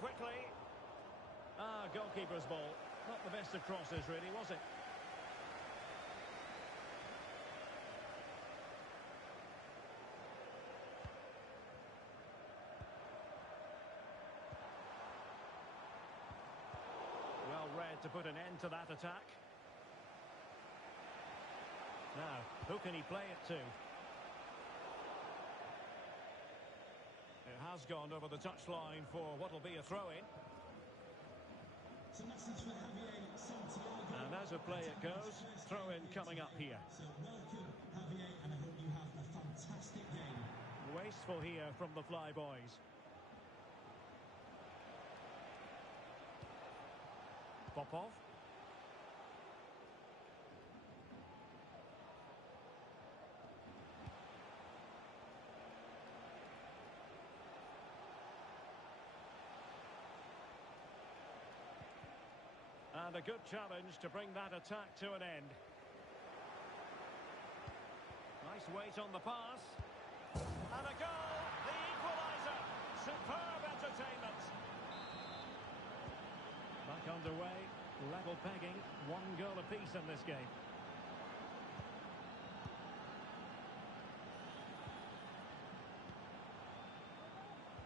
quickly. Ah, goalkeeper's ball. Not the best of crosses, really, was it? Well read to put an end to that attack. Now, who can he play it to? It has gone over the touchline for what will be a throw-in. And as a play it goes, throw-in coming up here. So welcome, Javier, and I hope you have a fantastic game. Wasteful here from the Fly Boys. Popov. And a good challenge to bring that attack to an end. Nice weight on the pass. And a goal! The equaliser! Superb entertainment! Back underway, level pegging, 1 goal apiece in this game.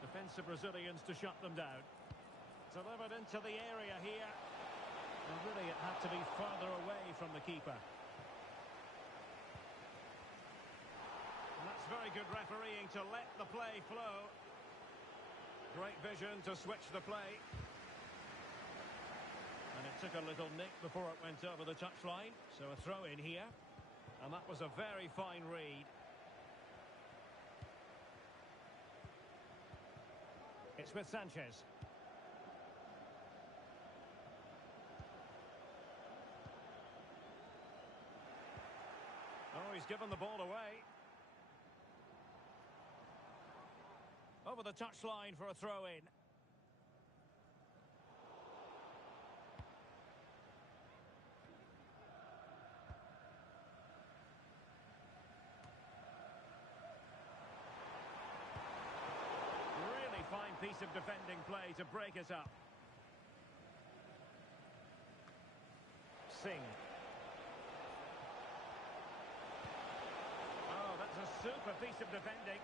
Defensive Brazilians to shut them down. Delivered into the area here. And really it had to be further away from the keeper. And that's very good refereeing to let the play flow. Great vision to switch the play. And it took a little nick before it went over the touchline. So a throw in here. And that was a very fine read. It's with Sanchez. Oh, he's given the ball away. Over the touchline for a throw-in. Really fine piece of defending play to break it up. Singh. That's a super piece of defending.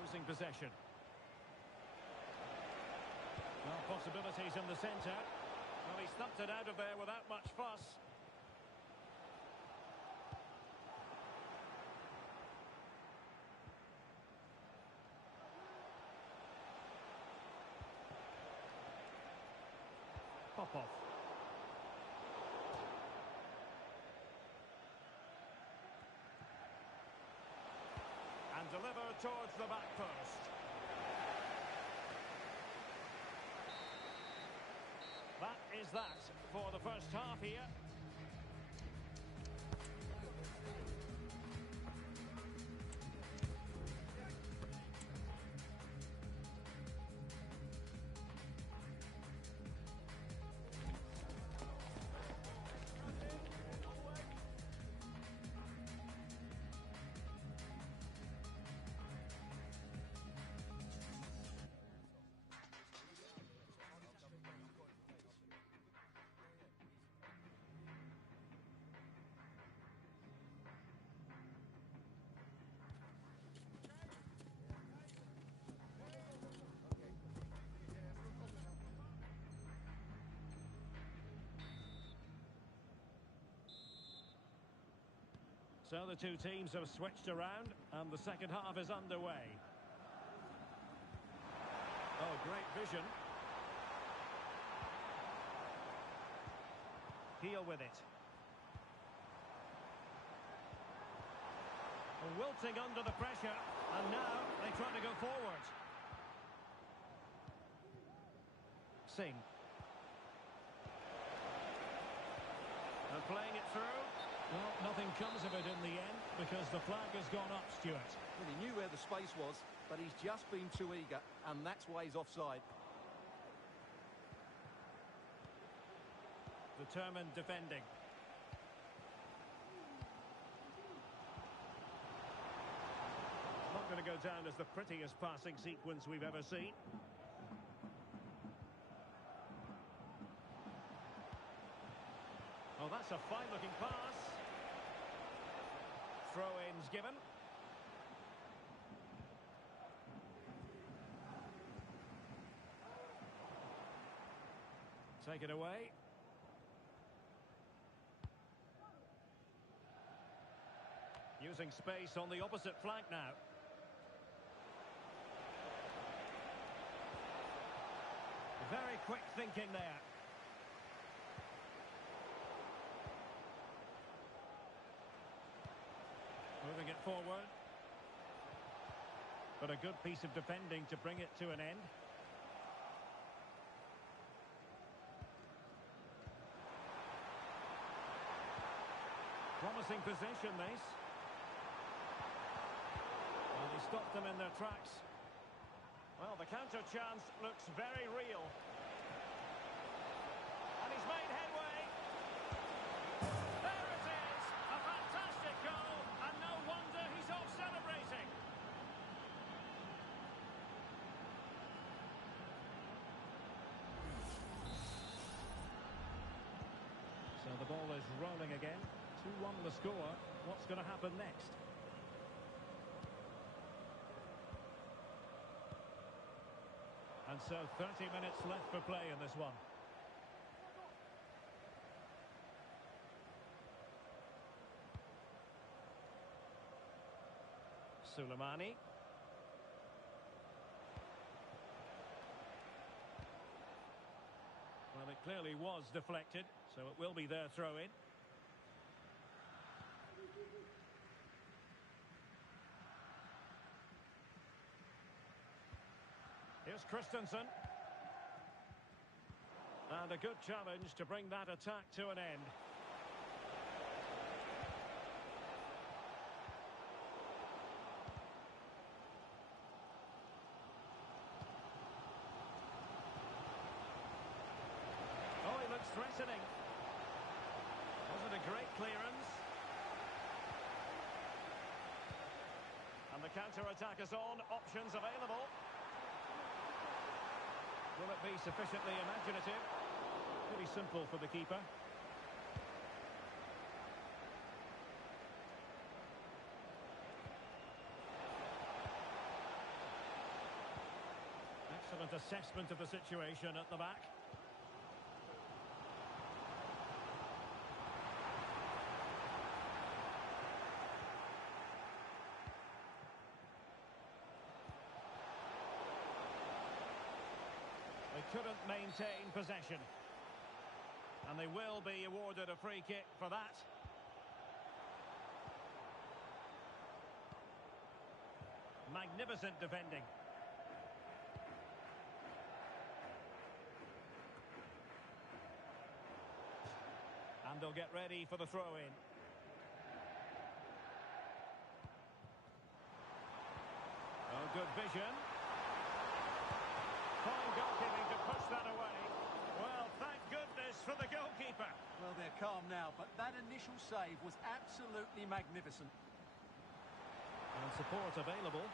Losing possession. Well, possibilities in the centre. Well, he stumped it out of there without much fuss. Popov. And delivered towards the back post. That is that for the first half here. So the two teams have switched around and the second half is underway. Oh, great vision. Heel with it. Wilting under the pressure, and now they try to go forward. Singh. And playing it through. Well, nothing comes of it in the end because the flag has gone up, Stuart. Well, he knew where the space was, but he's just been too eager, and that's why he's offside. Determined defending. Not going to go down as the prettiest passing sequence we've ever seen. Oh, that's a fine-looking pass. Throw-ins given. Take it away. Using space on the opposite flank now. Very quick thinking there. Moving it forward. But a good piece of defending to bring it to an end. Promising position, this. Well, he stopped them in their tracks. Well, the counter chance looks very real. And he's made headway. There it is! A fantastic goal, and no wonder he's off celebrating. So the ball is rolling again. 2-1 the score. What's going to happen next? And so 30 minutes left for play in this one. Suleimani. Well, it clearly was deflected, so it will be their throw-in. Here's Christensen. And a good challenge to bring that attack to an end. Oh, he looks threatening. Wasn't a great clearance. And the counter-attack is on. Options available. Will it be sufficiently imaginative? Pretty simple for the keeper. Excellent assessment of the situation at the back. They couldn't maintain possession. And they will be awarded a free kick for that. Magnificent defending. And they'll get ready for the throw-in. Oh, good vision. Fine goalkeeping to push that away. Well, thank goodness for the goalkeeper. Well, they're calm now, but that initial save was absolutely magnificent. And support available.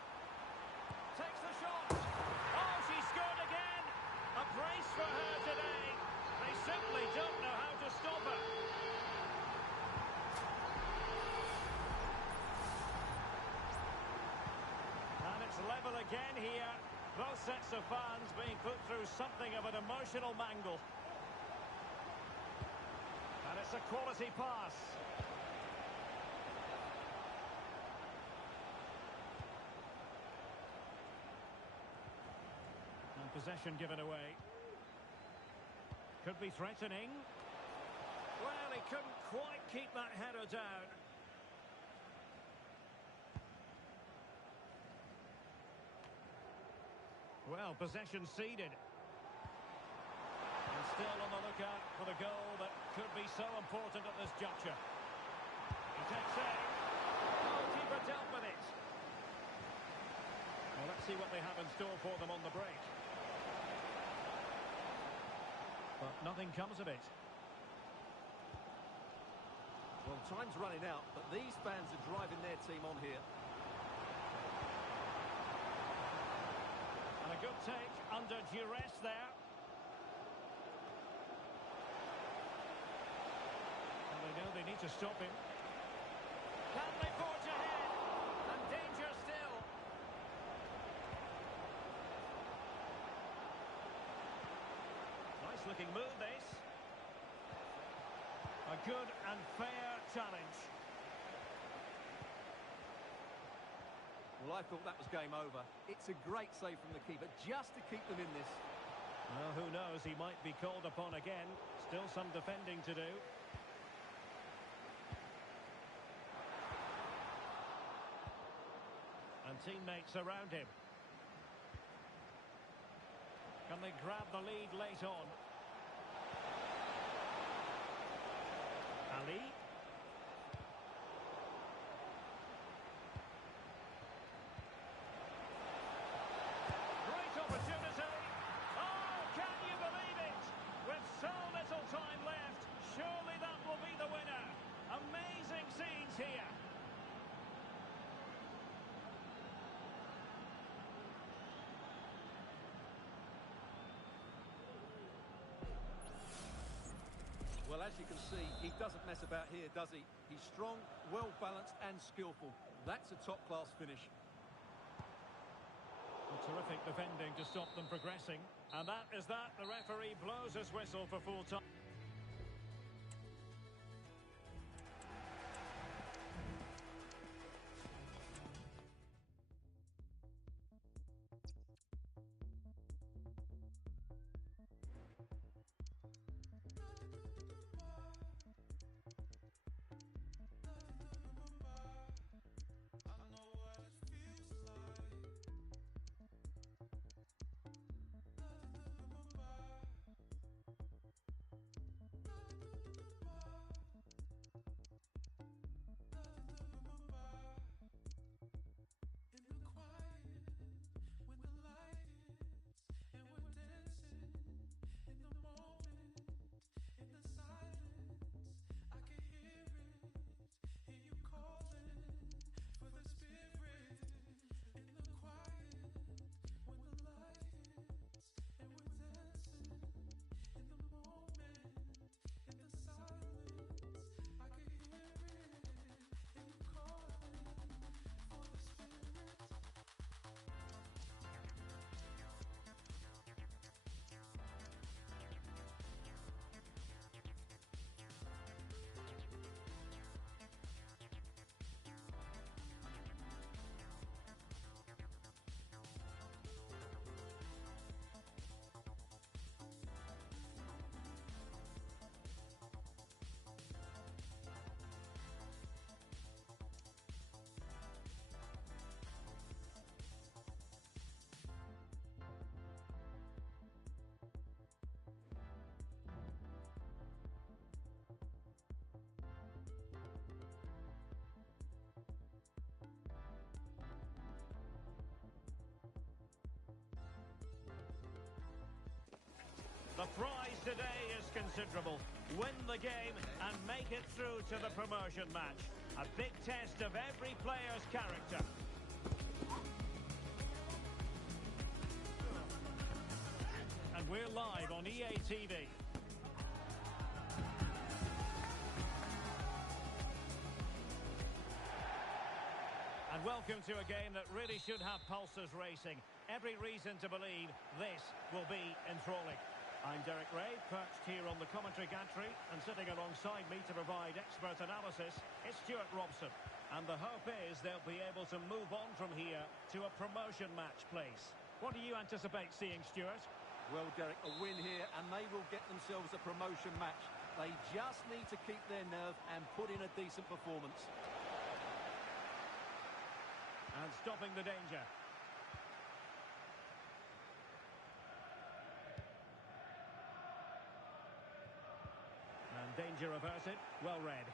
Takes the shot. Oh, she scored again. A brace for her today. They simply don't know how to stop her. And it's level again here. Both sets of fans being put through something of an emotional mangle. And it's a quality pass. And possession given away. Could be threatening. Well, he couldn't quite keep that header down. Well, possession ceded. And still on the lookout for the goal that could be so important at this juncture. He takes aim. Goalkeeper dealt with it. Well, let's see what they have in store for them on the break. But nothing comes of it. Well, time's running out, but these fans are driving their team on here. And a good take under duress there. And they know they need to stop him. Can they forge ahead? And danger still. Nice looking move, this. A good and fair challenge. Well, I thought that was game over. It's a great save from the keeper, just to keep them in this. Well, who knows, he might be called upon again. Still some defending to do. And teammates around him. Can they grab the lead late on? Ali. Great opportunity. Oh, can you believe it? With so little time left, surely that will be the winner. Amazing scenes here. Well, as you can see, he doesn't mess about here, does he? He's strong, well-balanced and skillful. That's a top-class finish. Terrific defending to stop them progressing. And that is that. The referee blows his whistle for full time. The prize today is considerable. Win the game and make it through to the promotion match. A big test of every player's character. And we're live on EA TV. And welcome to a game that really should have pulses racing. Every reason to believe this will be enthralling. I'm Derek Ray, perched here on the commentary gantry, and sitting alongside me to provide expert analysis is Stuart Robson. And the hope is they'll be able to move on from here to a promotion match place. What do you anticipate seeing, Stuart? Well, Derek, a win here and they will get themselves a promotion match. They just need to keep their nerve and put in a decent performance. And stopping the danger. And danger averted. Well read.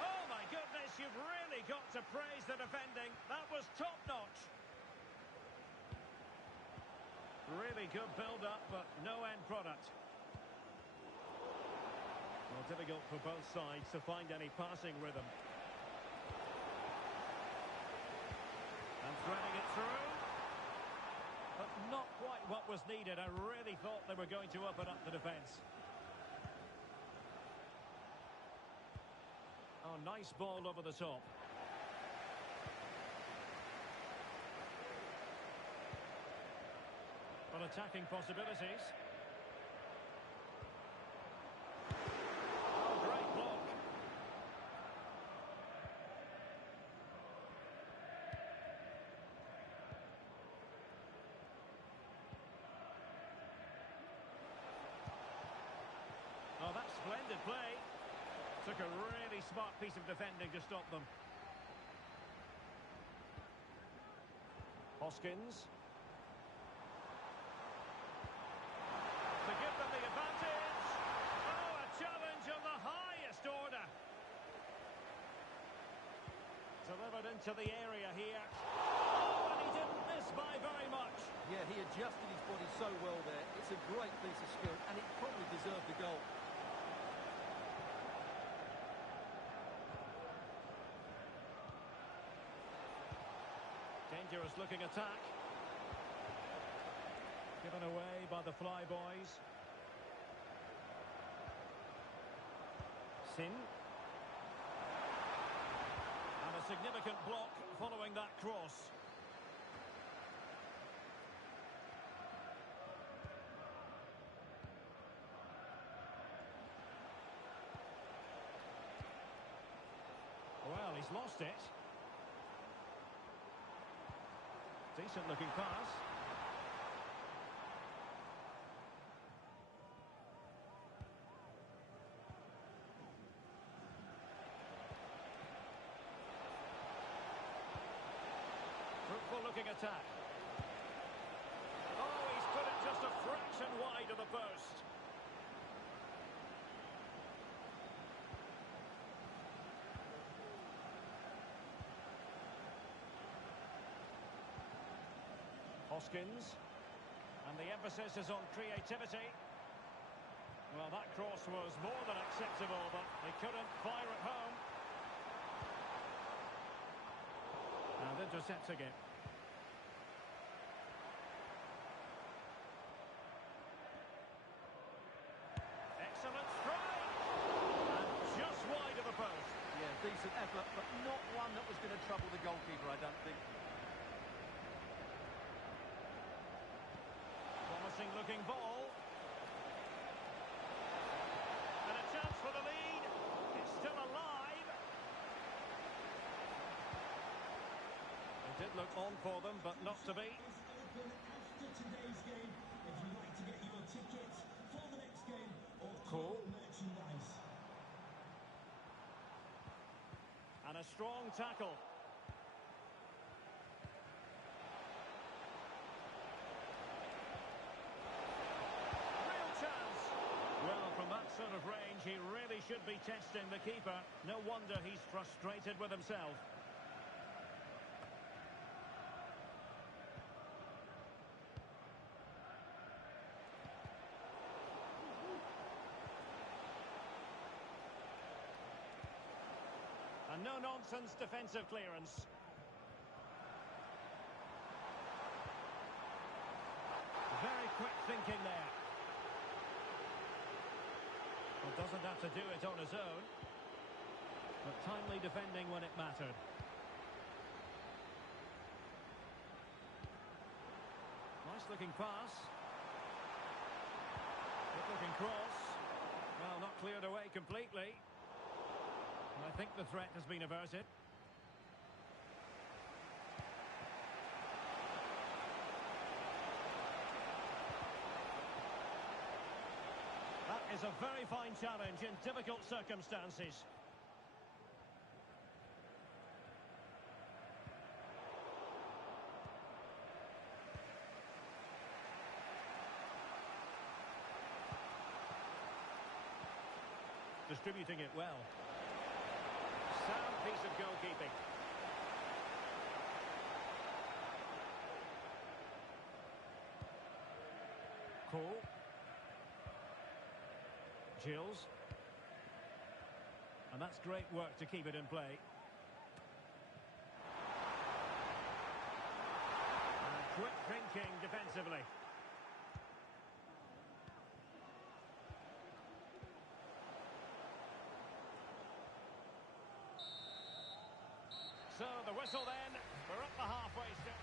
Oh my goodness, you've really got to praise the defending. That was top-notch. Really good build-up, but no end product. Well, difficult for both sides to find any passing rhythm. And threading it through. But not quite what was needed. I really thought they were going to open up the defence. Oh, nice ball over the top. Well, attacking possibilities. Oh, great block. Oh, that's splendid play. Took a really smart piece of defending to stop them. Hoskins. To give them the advantage. Oh, a challenge of the highest order. Delivered into the area here. Oh, and he didn't miss by very much. Yeah, he adjusted his body so well there. It's a great piece of skill, and it probably deserved the goal. Dangerous looking attack. Given away by the Flyboys. Sin. And a significant block following that cross. Well, he's lost it. Decent looking pass. Fruitful looking attack. Oh, he's put it just a fraction wide of the post. Hoskins. And the emphasis is on creativity. Well, that cross was more than acceptable, but they couldn't fire it home. And intercepting it. Excellent strike! And just wide of the post. Yeah, decent effort, but not one that was going to trouble the goalkeeper, I don't think. Promising looking ball. And a chance for the lead. It's still alive. It did look on for them, but not to be. Is open after today's game. If you'd like to get your tickets for the next game or Cool. merchandise. And a strong tackle. Well, from that sort of range, he really should be testing the keeper. No wonder he's frustrated with himself. And no-nonsense defensive clearance. Very quick thinking there. Well, doesn't have to do it on his own, but timely defending when it mattered. Nice looking pass. Good looking cross. Well, not cleared away completely. And I think the threat has been averted. That is a very fine challenge in difficult circumstances. Distributing it well. Sound piece of goalkeeping. Cool. Gilles. And that's great work to keep it in play. And quick thinking defensively. So the whistle then. We're up the halfway step.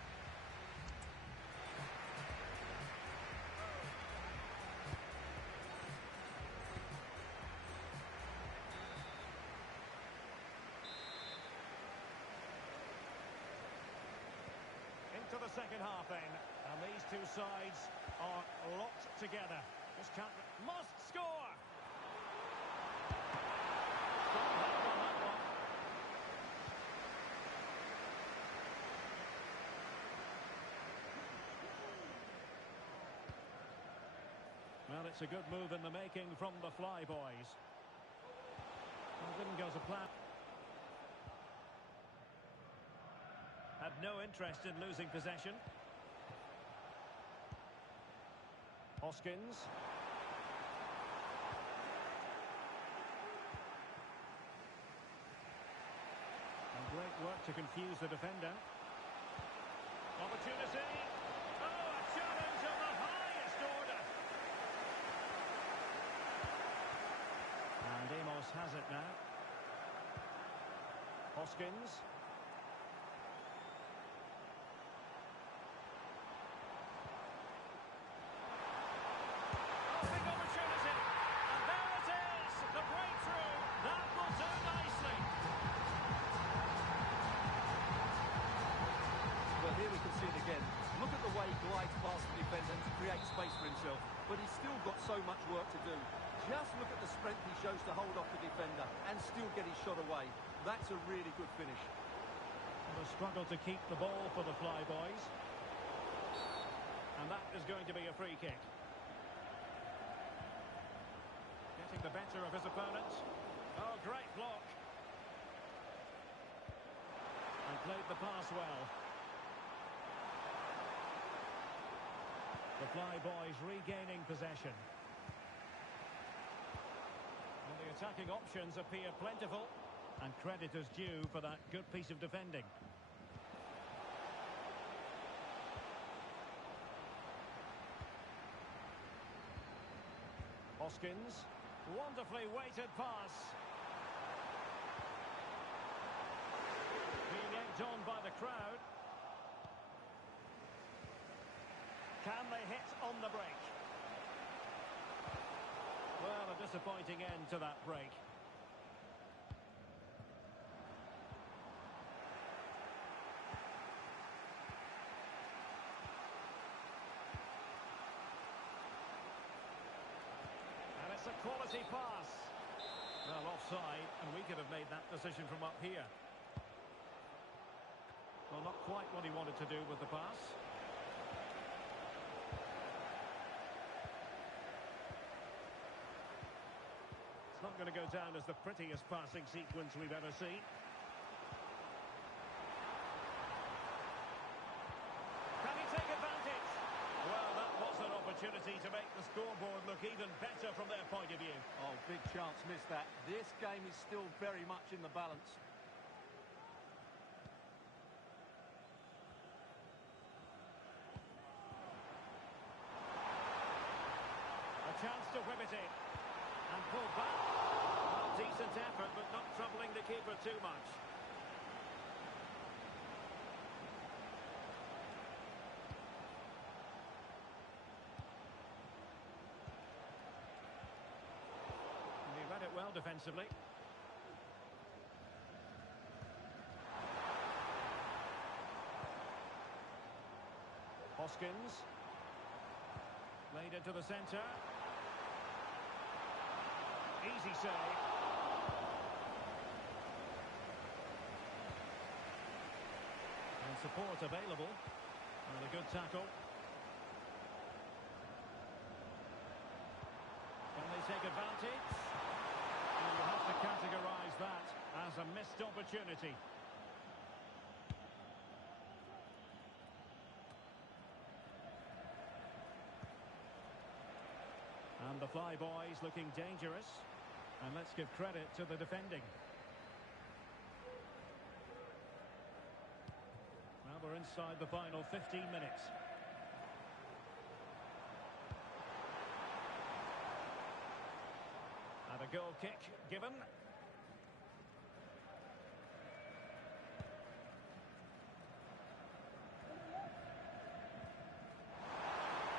Into the second half then, and these two sides are locked together. Just can't... Must score! Strong hand on that one. Well, it's a good move in the making from the Fly Boys. Well, didn't go to plan. Had no interest in losing possession. Hoskins. And great work to confuse the defender. Opportunity. Oh, a challenge of the highest order. And Amos has it now. Hoskins. Big opportunity. And there it is. The breakthrough. That will do nicely. Well, here we can see it again. Look at the way he glides past the defender to create space for himself. But he's still got so much work to do. Just look at the strength he shows to hold off the defender and still get his shot away. That's a really good finish. The struggle to keep the ball for the Fly Boys. And that is going to be a free kick. Getting the better of his opponent. Oh, great block. And played the pass well. The Fly Boys regaining possession. And the attacking options appear plentiful. And credit is due for that good piece of defending. Hoskins. Wonderfully weighted pass. Being egged on by the crowd. Can they hit on the break? Well, a disappointing end to that break. And it's a quality pass. Well, offside, and we could have made that decision from up here. Well, not quite what he wanted to do with the pass. It's not going to go down as the prettiest passing sequence we've ever seen. Can he take advantage? Well, that was an opportunity to make the scoreboard look even better from their point of view. Oh, big chance missed that. This game is still very much in the balance. A chance to whip it in. And pull back. Well, decent effort, but not troubling the keeper too much. And he read it well defensively. Hoskins. Laid into the centre. Easy save. And support available. And a good tackle. Can they take advantage? And you have to categorise that as a missed opportunity. Flyboys looking dangerous. And let's give credit to the defending. Well, we're inside the final 15 minutes. And a goal kick given.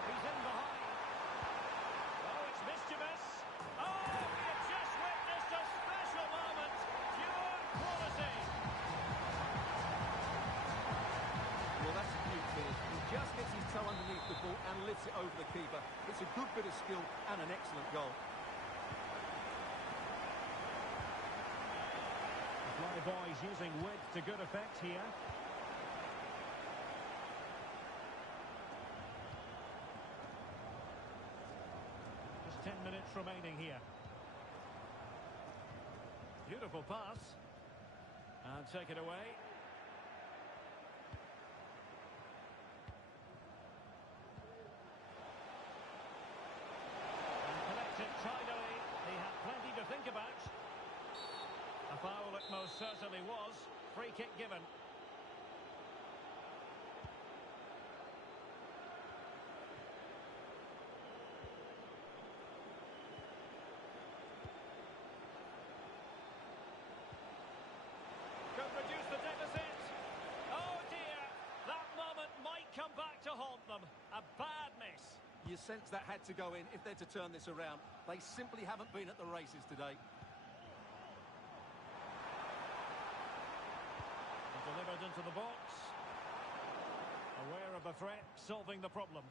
He's in behind. Oh, it's mischievous. Oh, we have just witnessed a special moment. Pure quality. Well, that's a cute finish. He just gets his toe underneath the ball and lifts it over the keeper. It's a good bit of skill and an excellent goal. Flyboys using width to good effect here. Just 10 minutes remaining here. Beautiful pass. And take it away. And connect it tidily. He had plenty to think about. A foul it most certainly was. Free kick given. Could reduce the deficit. Oh dear, that moment might come back to haunt them. A bad miss. You sense that had to go in if they're to turn this around. They simply haven't been at the races today. Delivered into the box. Aware of the threat, solving the problem.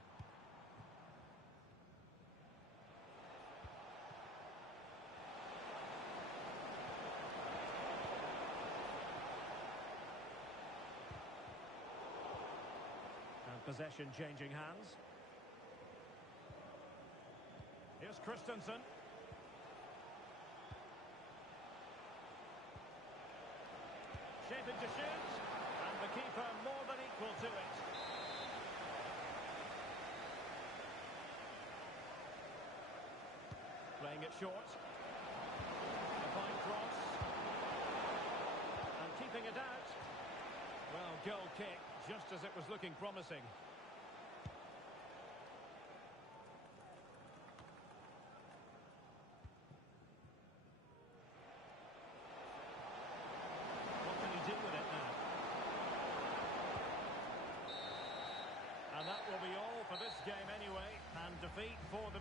And possession changing hands. Here's Christensen. Shaping to shoot, and the keeper more than equal to it. Playing it short. A fine cross. And keeping it out. Well, goal kick, just as it was looking promising. Do with it now. And that will be all for this game anyway, and defeat for the...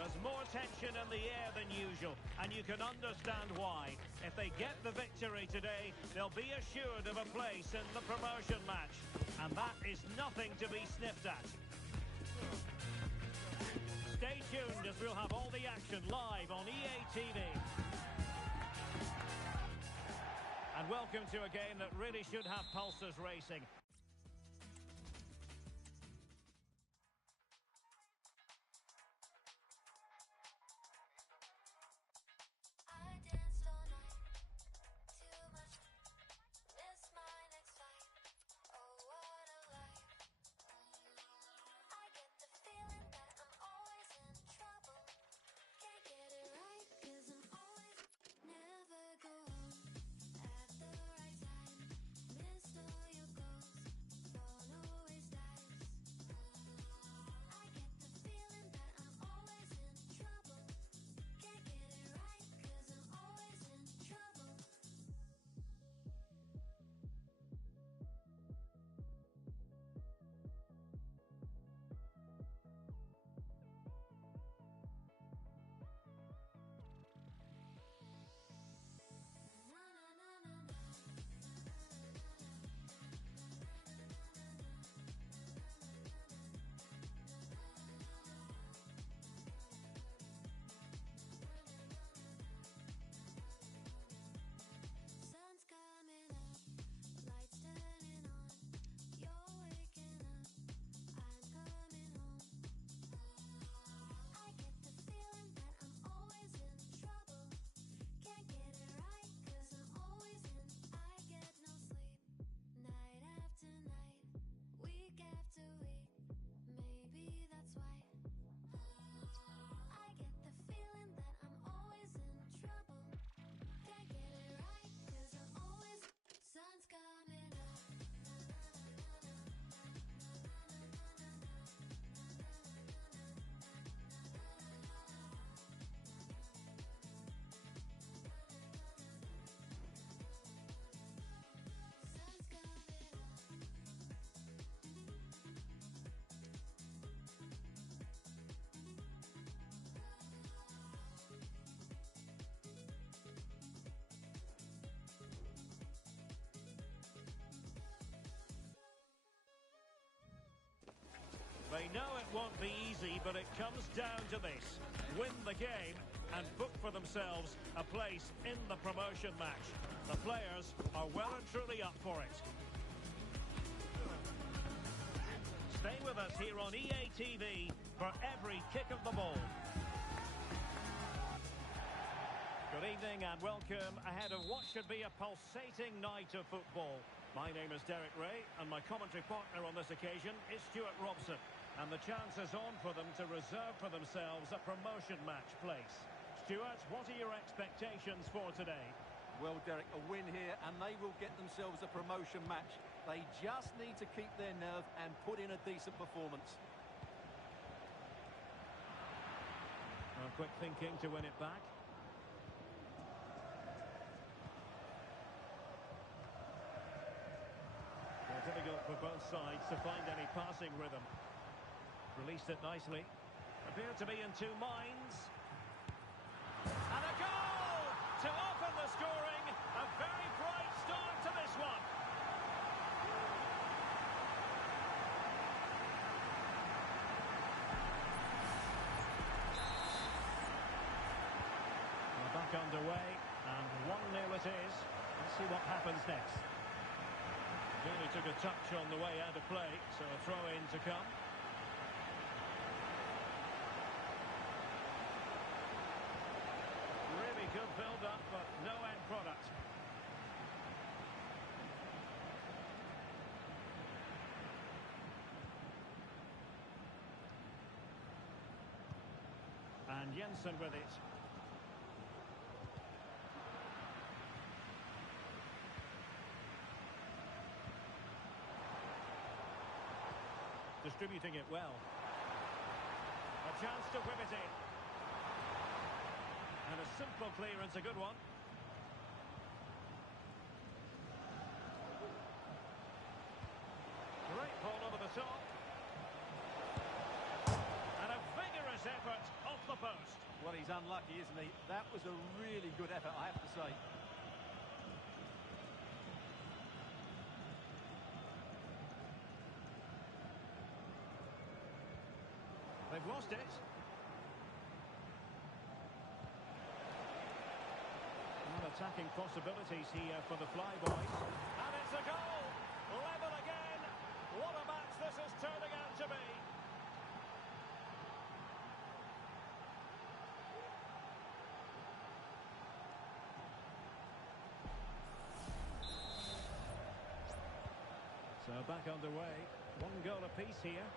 There's more tension in the air than usual, and you can understand why. If they get the victory today, they'll be assured of a place in the promotion match. And that is nothing to be sniffed at. Stay tuned as we'll have all the action live on EA TV. And welcome to a game that really should have pulses racing. won't be easy, but it comes down to this. Win the game and book for themselves a place in the promotion match. The players are well and truly up for it. Stay with us here on EA TV for every kick of the ball. Good evening and welcome ahead of what should be a pulsating night of football. My name is Derek Ray and my commentary partner on this occasion is Stuart Robson. And the chance is on for them to reserve for themselves a promotion match place. Stuart, what are your expectations for today? Well, Derek, a win here and they will get themselves a promotion match. They just need to keep their nerve and put in a decent performance. Quick thinking to win it back. Well, difficult for both sides to find any passing rhythm. Released it nicely. Appeared to be in two minds. And a goal to open the scoring. A very bright start to this one. We're back underway and 1-0 it is. Let's see what happens next. Nearly took a touch on the way out of play, so a throw in to come. Really good build-up, but no end product. And Jensen with it. Distributing it well. A chance to whip it in. And a simple clearance, a good one. Great ball over the top. And a vigorous effort off the post. Well, he's unlucky, isn't he? That was a really good effort, I have to say. They've lost it. Attacking possibilities here for the Flyboys. And it's a goal! Level again! What a match this is turning out to be! So back underway. 1 goal apiece here.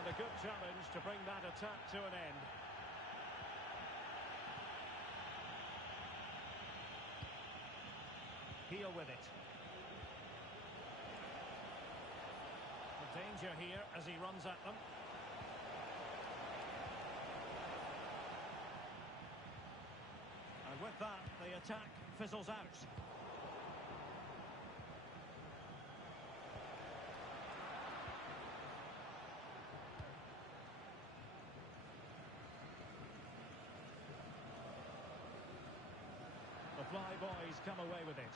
A good challenge to bring that attack to an end. Heel with it. The danger here as he runs at them. And with that, the attack fizzles out. The Flyboys come away with it.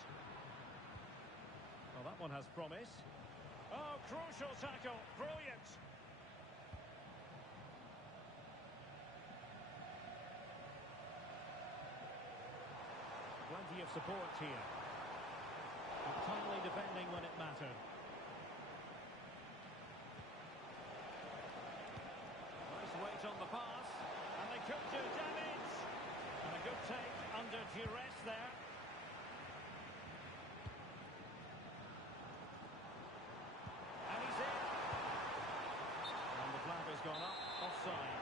Well, that one has promise. Oh, crucial tackle. Brilliant. Plenty of support here. But timely defending when it mattered. Nice weight on the pass. And they could do damage. And a good take under duress there. And he's in. And the flag has gone up, offside.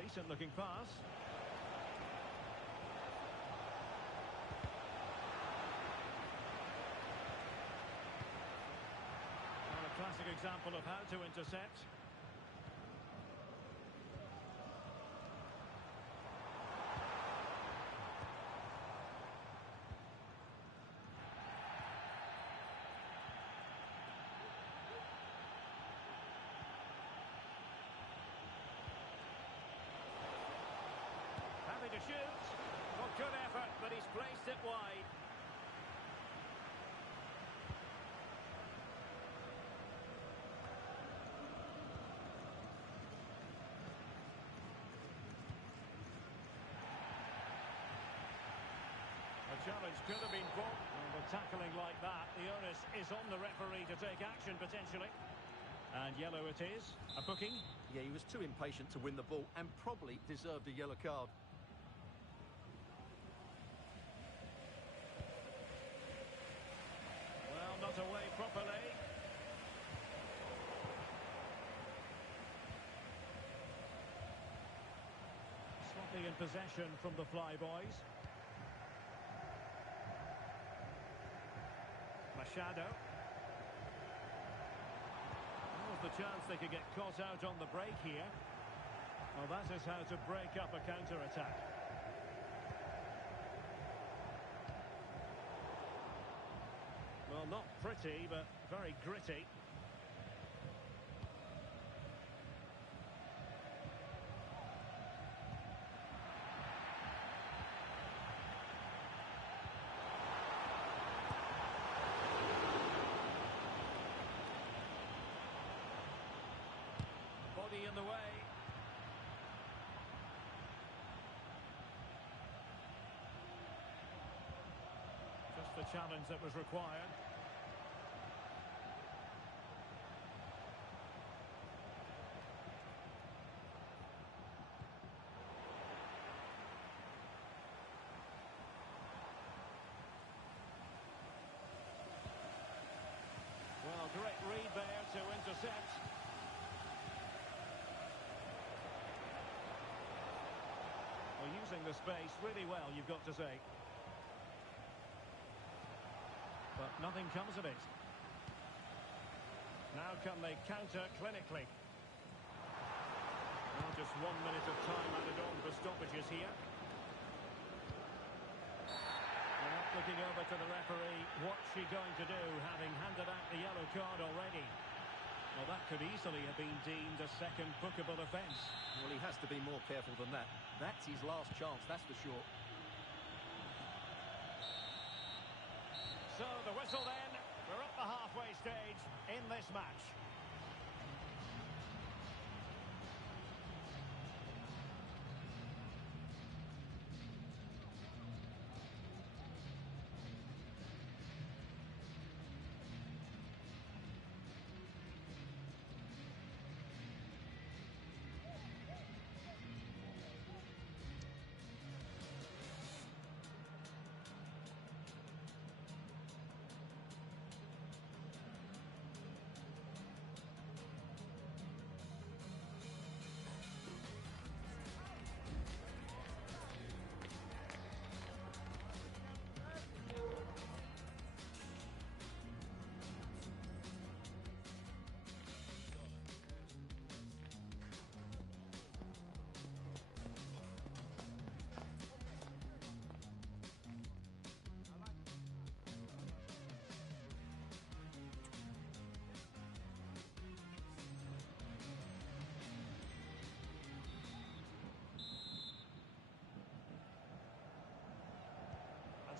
Decent looking pass. Classic example of how to intercept. placed it wide. A challenge could have been bought. Well, but tackling like that, the onus is on the referee to take action potentially. And yellow it is. A booking. Yeah, he was too impatient to win the ball and probably deserved a yellow card. Well, not away properly. Sloppy in possession from the Flyboys. Machado. There was the chance they could get caught out on the break here. Well, that is how to break up a counter-attack. Well, not pretty, but very gritty. Body in the way. Just the challenge that was required. Well, great read there to intercept. Well, using the space really well, you've got to say. But nothing comes of it. Now can they counter clinically? Well, just 1 minute of time added on for stoppages here. We're not looking over to the referee. What's she going to do, having handed out the yellow card already? Well, that could easily have been deemed a second bookable offence. Well, he has to be more careful than that. That's his last chance, that's for sure. So the whistle then. We're up the halfway stage in this match.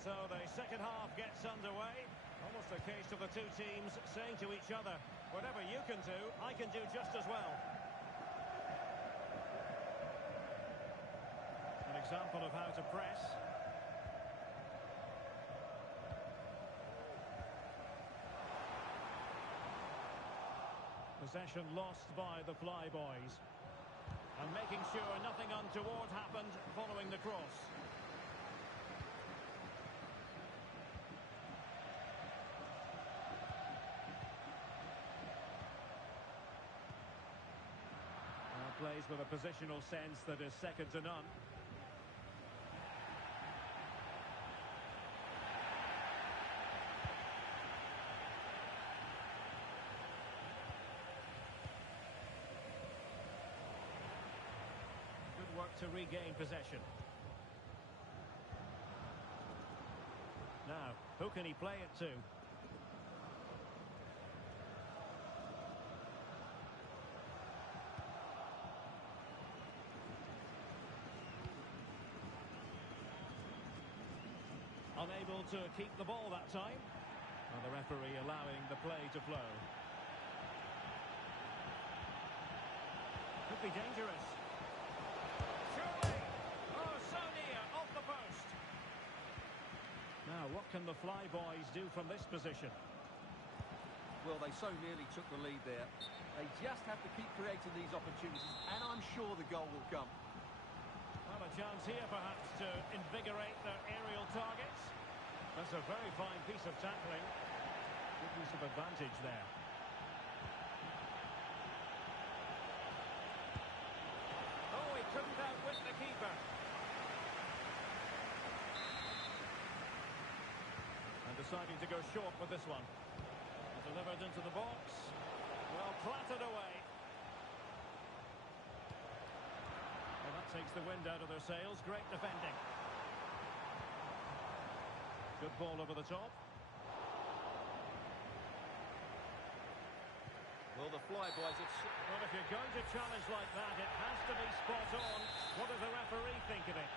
So the second half gets underway. Almost a case of the two teams saying to each other, whatever you can do, I can do just as well. An example of how to press. Possession lost by the Flyboys. And making sure nothing untoward happened following the cross. Plays with a positional sense that is second to none. Good work to regain possession. Now, who can he play it to? Unable to keep the ball that time. And the referee allowing the play to flow. Could be dangerous. Surely! Oh, so near, off the post. Now, what can the Flyboys do from this position? Well, they so nearly took the lead there. They just have to keep creating these opportunities, and I'm sure the goal will come. Well, a chance here, perhaps, to invigorate their aerial targets. That's a very fine piece of tackling. Good use of advantage there. Oh, he couldn't outwit the keeper. And deciding to go short with this one. Delivered into the box. Well, clattered away. Well, that takes the wind out of their sails. Great defending. Good ball over the top. Well, the Flyboys have... Well, if you're going to challenge like that, it has to be spot on. What does the referee think of it?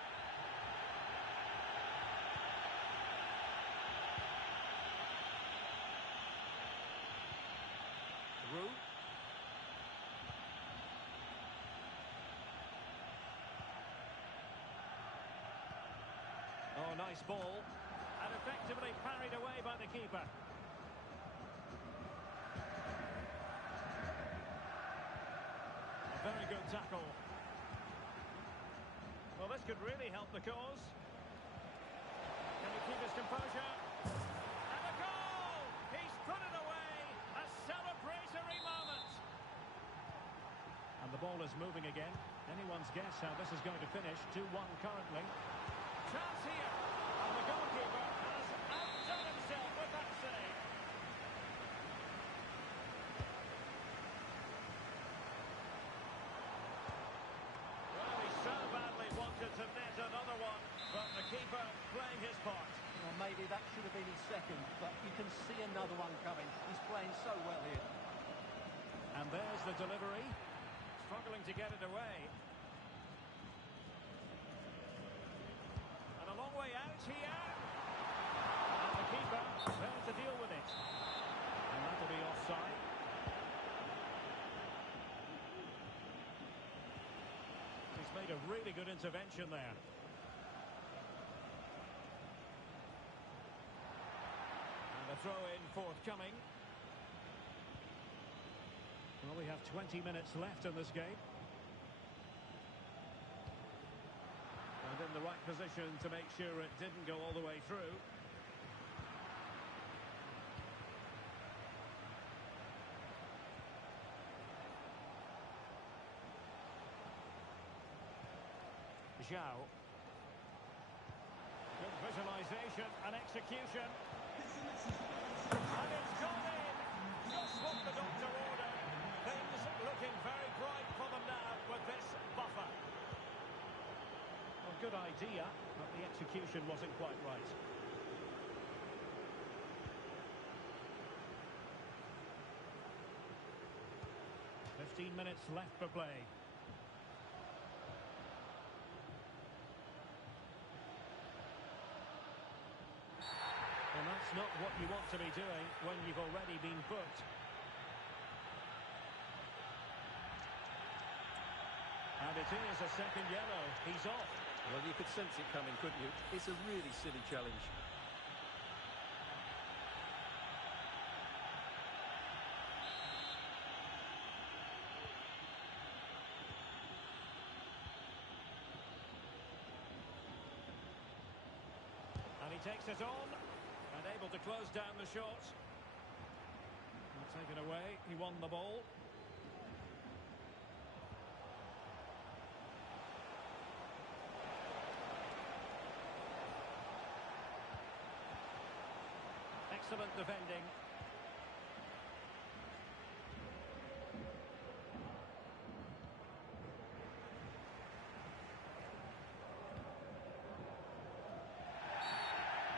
Through. Oh, nice ball. And effectively parried away by the keeper. A very good tackle. Well, this could really help the cause. Can he keep his composure? And a goal! He's put it away! A celebratory moment! And the ball is moving again. Anyone's guess how this is going to finish. 2-1 currently. Chance here! And the goalkeeper has outdone himself with that save. Well, he so badly wanted to net another one, but the keeper playing his part. Well, maybe that should have been his second, but you can see another one coming. He's playing so well here. And there's the delivery. Struggling to get it away. And a long way out here. And the keeper there to deal with it. And that'll be offside. He's made a really good intervention there. And a throw-in forthcoming. Well, we have 20 minutes left in this game. And in the right position to make sure it didn't go all the way through. Zhao. Good visualization and execution. And it's gone in! Just what the doctor ordered. Things looking very bright for them now with this buffer. Well, good idea, but the execution wasn't quite right. "15 minutes left for play. And that's not what you want to be doing when you've already been booked. And it is a second yellow. He's off. Well, you could sense it coming, couldn't you? It's a really silly challenge. And he takes it on. And able to close down the shot. And taken away. He won the ball. Excellent defending.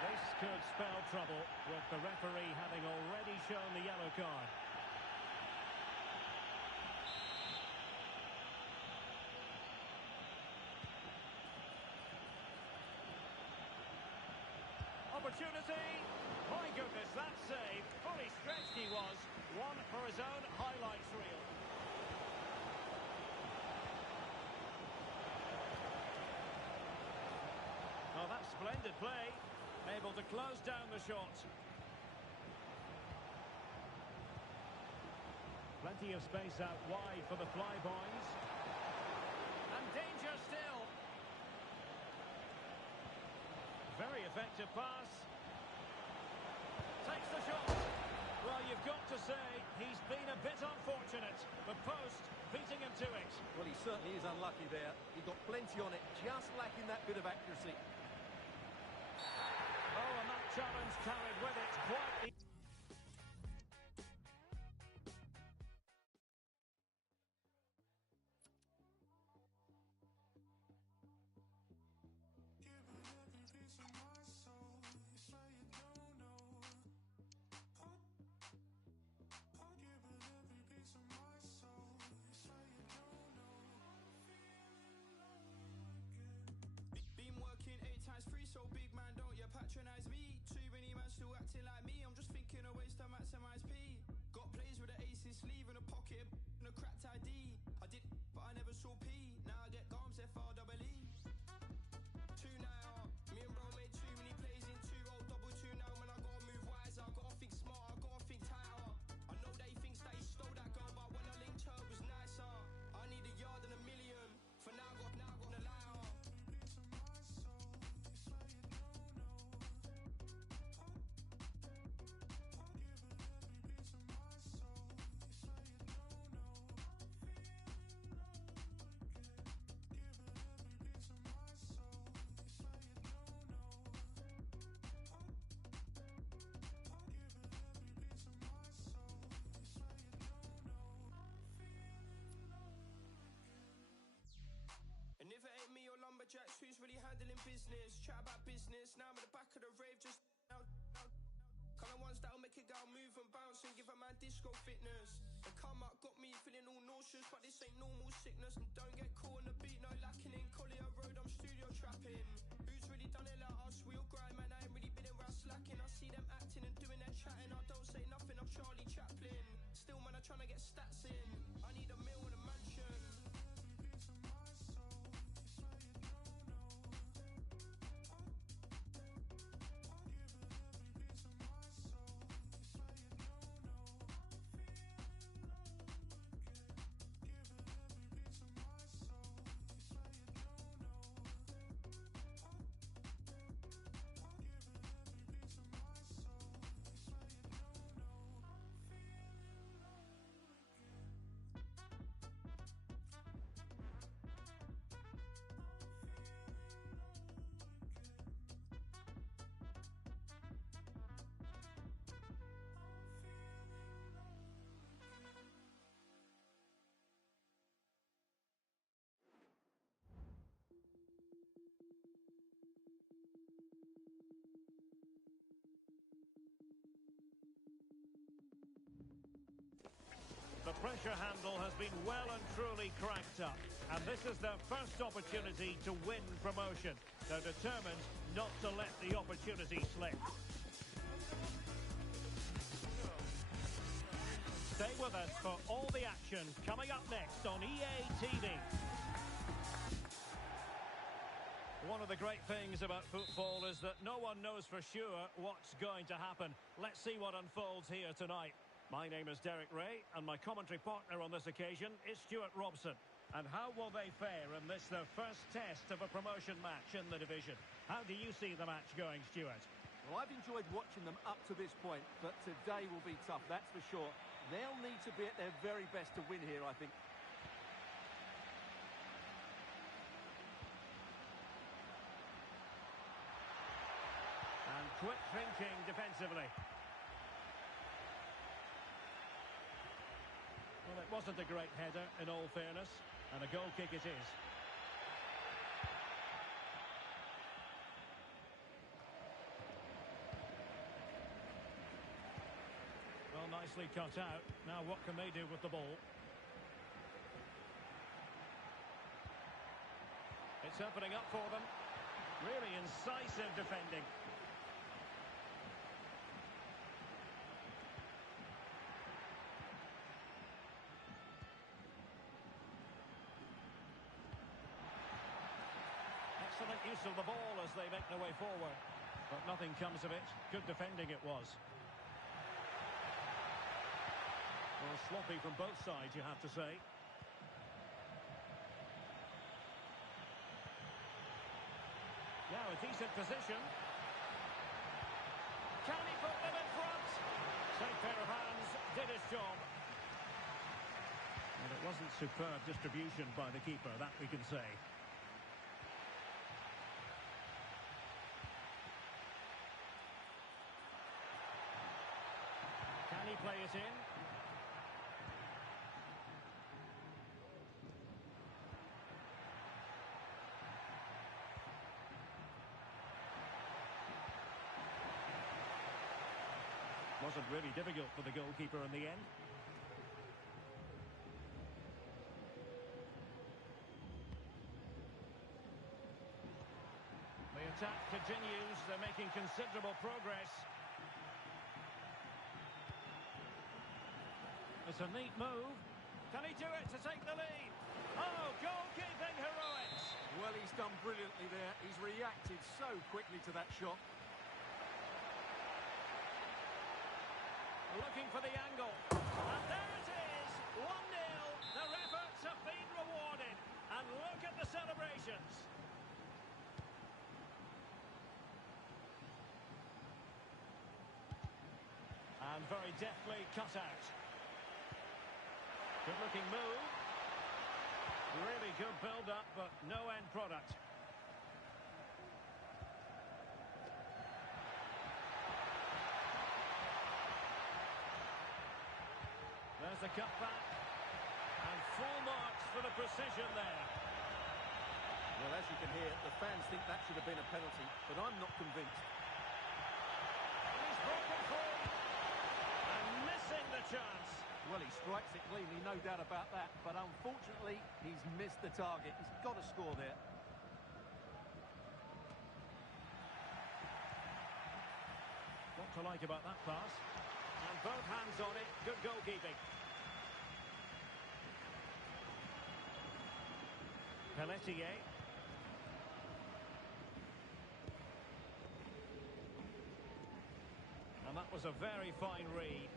This could spell trouble with the referee having already shown the yellow card. opportunity. My goodness, that save. Fully stretched he was. One for his own highlights reel. Oh, that's splendid play. Able to close down the shot. Plenty of space out wide for the Flyboys. And danger still. Very effective pass. Takes the shot. Well, you've got to say, he's been a bit unfortunate. The post beating him to it. Well, he certainly is unlucky there. He got plenty on it, just lacking that bit of accuracy. Oh, and that challenge carried with it quite the... Been working 8 times 3, so big man, don't you patronize me. Too many man still acting like me. I'm just thinking of ways to maximize P. Got plays with an ace in sleeve and a pocket and a cracked ID. I did, but I never saw P. Now I get Garms FREE. 2 now, me and bro made too many plays in 2-0 double 2 now. Man, I gotta move wiser, I gotta think smarter, I gotta think tighter. I know that he thinks that he stole that girl, but when I linked her, it was nicer. I need a yard and a million. For now, got a lighter. And if it ain't me or Lumberjacks, who's really handling business? Chat about business, now I'm at the back of the rave, just now. Kind of ones that'll make a girl move and bounce and give a man disco fitness. The come up got me feeling all nauseous, but this ain't normal sickness. And don't get caught on the beat, no lacking in Collier Road, I'm studio trapping. Who's really done it like us? We all grind, man, I ain't really been around slacking. I see them acting and doing their chatting, I don't say nothing, I'm Charlie Chaplin. Still, man, I'm trying to get stats in. I need a meal and a mansion. The pressure handle has been well and truly cranked up, and this is their first opportunity to win promotion. They're determined not to let the opportunity slip. Stay with us for all the action coming up next on EA TV. One of the great things about football is that no one knows for sure what's going to happen. Let's see what unfolds here tonight. My name is Derek Ray, and my commentary partner on this occasion is Stuart Robson. And how will they fare in this, their first test of a promotion match in the division? How do you see the match going, Stuart? Well, I've enjoyed watching them up to this point, but today will be tough, that's for sure. They'll need to be at their very best to win here, I think. And quick thinking defensively. Well, it wasn't a great header, in all fairness, and a goal kick it is. Well, nicely cut out. Now what can they do with the ball? It's opening up for them. Really incisive defending. use of the ball as they make their way forward. But nothing comes of it. Good defending it was. Well, sloppy from both sides, you have to say. Now a decent position. Can he put them in front? Safe pair of hands, did his job. And it wasn't superb distribution by the keeper, that we can say. Can he play it in? Wasn't really difficult for the goalkeeper in the end. The attack continues. They're making considerable progress. It's a neat move. Can he do it to take the lead? Oh, goalkeeping heroics. Well, he's done brilliantly there. He's reacted so quickly to that shot. Looking for the angle. And there it is. 1-0. Their efforts have been rewarded. And look at the celebrations. And very deftly cut out. Good looking move. Really good build-up, but no end product. There's the cutback. And full marks for the precision there. Well, as you can hear, the fans think that should have been a penalty, but I'm not convinced. He's broken free. And missing the chance. Well, he strikes it cleanly, no doubt about that, but unfortunately, he's missed the target. He's got to score there. What to like about that pass? And both hands on it. Good goalkeeping. Pelletier. And that was a very fine read.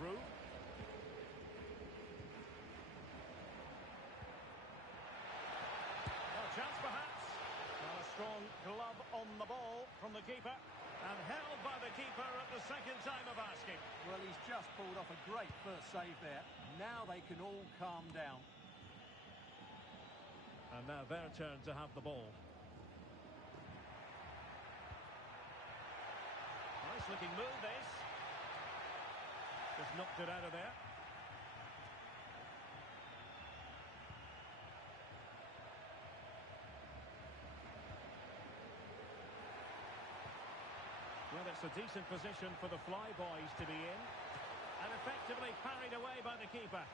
Roux. Chance perhaps. Well, a strong glove on the ball from the keeper. And held by the keeper at the second time of asking. Well, he's just pulled off a great first save there. Now they can all calm down. And now their turn to have the ball. Nice looking move this. Just knocked it out of there. Well, it's a decent position for the flyboys to be in. And effectively parried away by the keeper.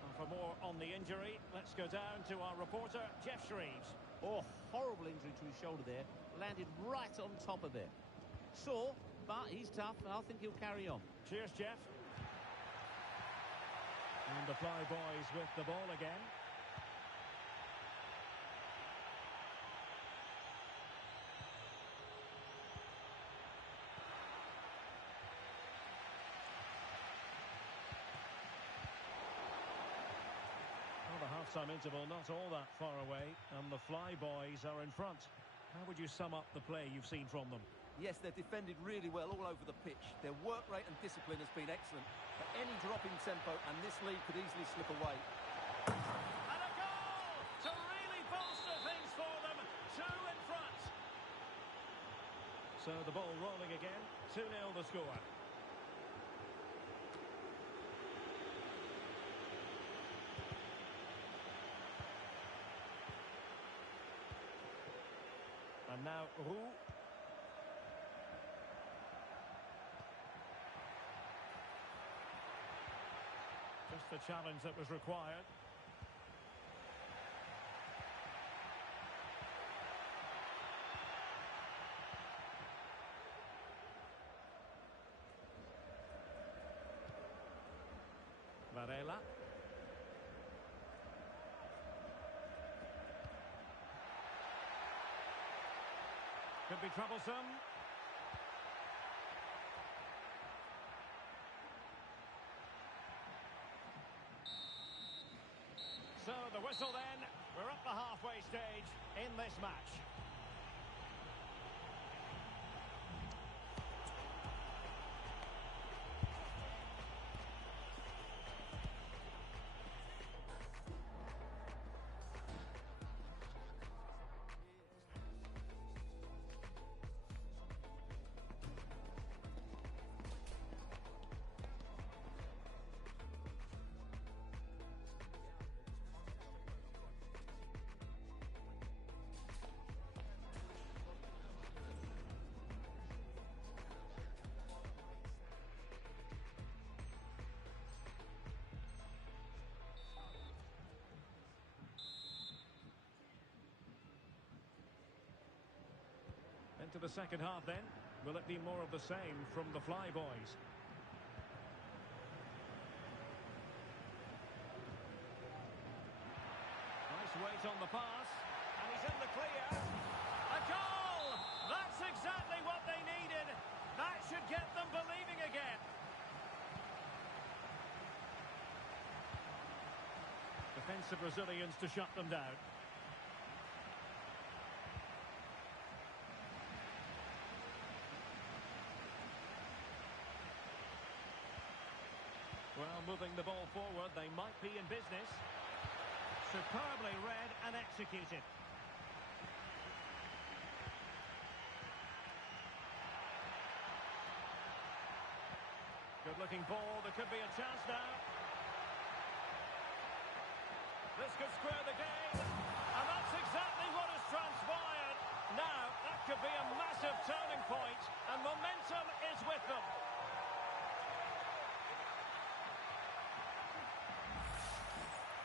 And for more on the injury, let's go down to our reporter, Jeff Shreves. Oh, horrible injury to his shoulder there. Landed right on top of it. Sore, but he's tough, and I think he'll carry on. Cheers, Jeff. And the flyboys with the ball again. Well, the half-time interval not all that far away, and the flyboys are in front. How would you sum up the play you've seen from them? Yes, they've defended really well all over the pitch. Their work rate and discipline has been excellent. But any drop in tempo, and this lead could easily slip away. And a goal to really bolster things for them. 2 in front. So the ball rolling again. 2-0 the score. And now Roux. Just the challenge that was required. Varela. Could be troublesome. So the whistle then. We're up the halfway stage in this match. Into the second half then. Will it be more of the same from the Flyboys? Nice weight on the pass. And he's in the clear. A goal! That's exactly what they needed. That should get them believing again. Defensive Brazilians to shut them down. Well, moving the ball forward, they might be in business. Superbly read and executed. Good-looking ball. There could be a chance now. This could square the game. And that's exactly what has transpired. Now, that could be a massive turning point, and momentum is with them.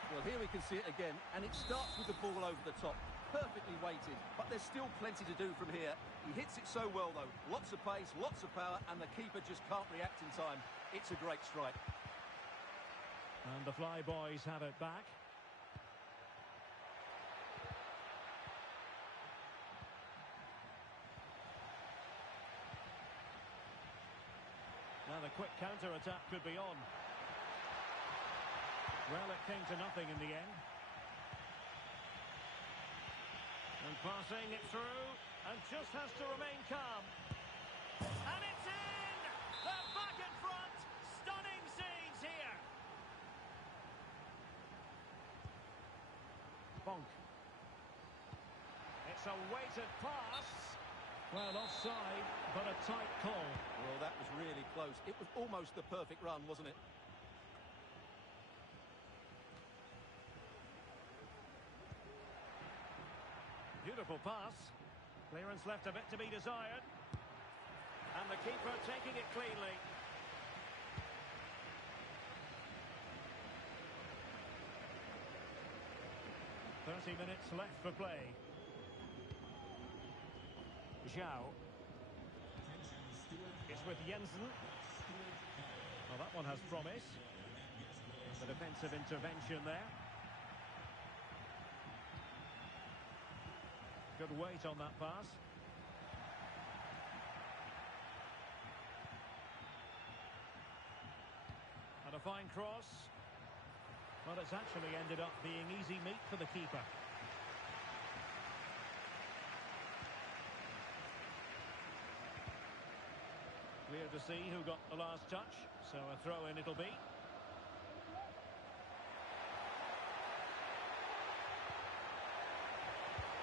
Well, here we can see it again, and it starts with the ball over the top. Perfectly weighted, but there's still plenty to do from here. He hits it so well, though. Lots of pace, lots of power, and the keeper just can't react in time. It's a great strike. And the Flyboys have it back. Now the quick counter-attack could be on. Well, it came to nothing in the end. And passing it through, and just has to remain calm. And it's in! They're back in front! Stunning scenes here! Bonk. It's a weighted pass. Well, offside, but a tight call. Well, that was really close. It was almost the perfect run, wasn't it? Beautiful pass. Clearance left a bit to be desired. And the keeper taking it cleanly. "30 minutes left for play." Zhao. It's with Jensen. Well, that one has promise. The defensive intervention there. Good weight on that pass. And a fine cross. Well, it's actually ended up being easy meat for the keeper. Clear to see who got the last touch, so a throw-in it'll be.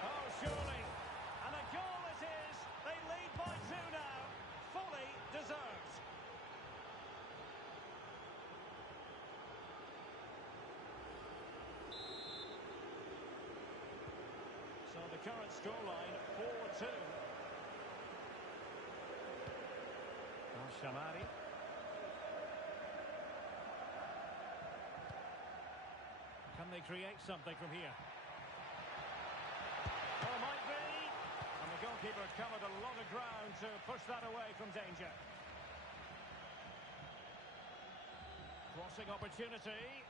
Oh, surely. And a goal it is. They lead by 2 now. Fully deserved. So the current scoreline, 4-2. Shamari. Can they create something from here? Oh, might be. And the goalkeeper covered a lot of ground to push that away from danger. Crossing opportunity.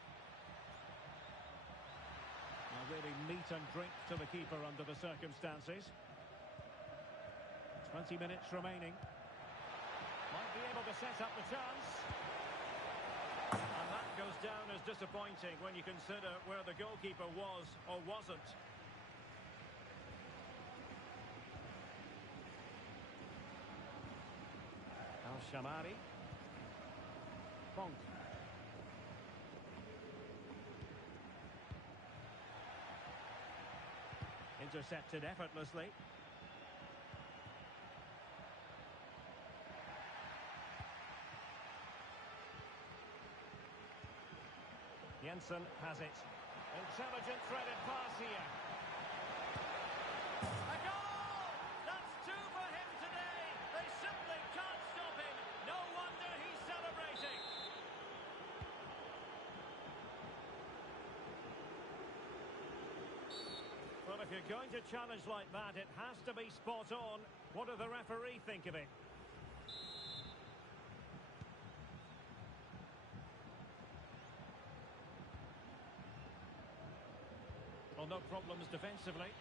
Now really meat and drink to the keeper under the circumstances. 20 minutes remaining. Might be able to set up the chance. And that goes down as disappointing when you consider where the goalkeeper was or wasn't. Al-Shamari. Bonk. Intercepted effortlessly. Jensen has it. Intelligent threaded pass here. A goal! That's two for him today. They simply can't stop him. No wonder he's celebrating. Well, if you're going to challenge like that, it has to be spot on. What do the referee think of it? Well, no problems defensively.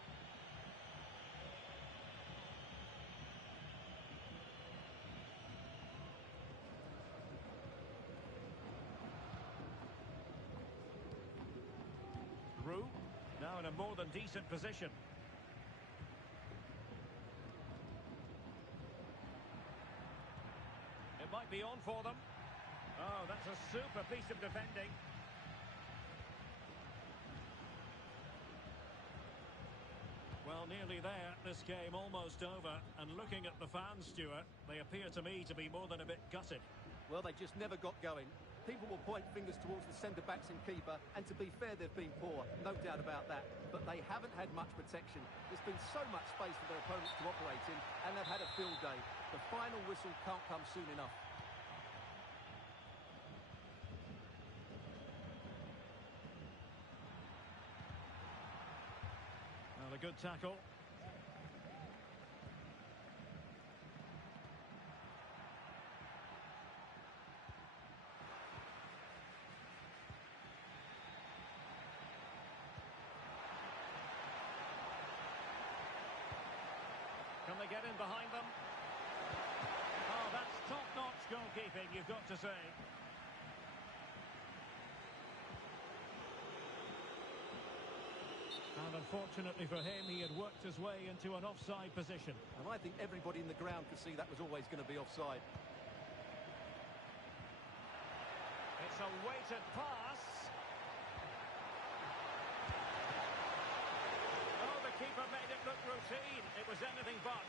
Rue, now in a more than decent position. It might be on for them. Oh, that's a super piece of defending. Well, nearly there. This game almost over. And looking at the fans, Stuart, they appear to me to be more than a bit gutted. Well, they just never got going. People will point fingers towards the centre-backs and keeper, and to be fair, they've been poor, no doubt about that. But they haven't had much protection. There's been so much space for their opponents to operate in, and they've had a field day. The final whistle can't come soon enough. Well, a good tackle. Can they get in behind them? Oh, that's top-notch goalkeeping, you've got to say. And unfortunately for him, he had worked his way into an offside position. And I think everybody in the ground could see that was always going to be offside. It's a weighted pass. Oh, the keeper made it look routine. It was anything but.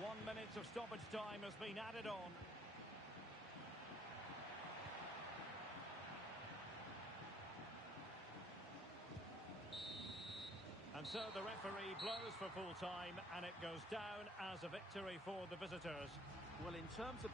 1 minute of stoppage time has been added on. And so the referee blows for full time, and it goes down as a victory for the visitors. Well, in terms of...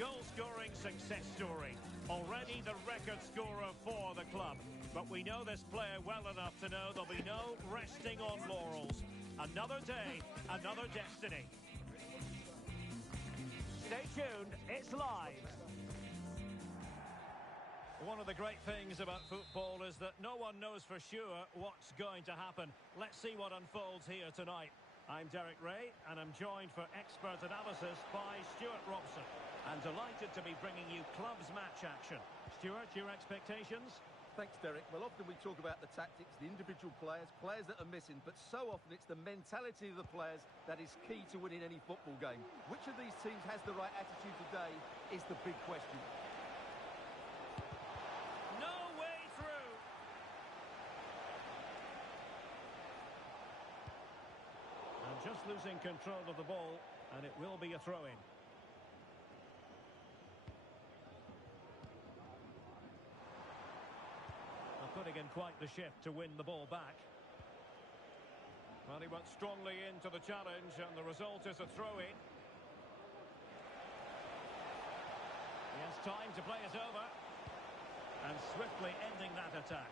goal-scoring success story. Already the record scorer for the club. But we know this player well enough to know there'll be no resting on laurels. Another day, another destiny. Stay tuned, it's live. One of the great things about football is that no one knows for sure what's going to happen. Let's see what unfolds here tonight. I'm Derek Ray, and I'm joined for expert analysis by Stuart Robson. And delighted to be bringing you clubs match action. Stuart, your expectations? Thanks, Derek. Well, often we talk about the tactics, the individual players that are missing, but so often it's the mentality of the players that is key to winning any football game. Which of these teams has the right attitude today is the big question. No way through. And just losing control of the ball, and it will be a throw-in. Putting in quite the shift to win the ball back. Well, he went strongly into the challenge, and the result is a throw-in. He has time to play it over. And swiftly ending that attack.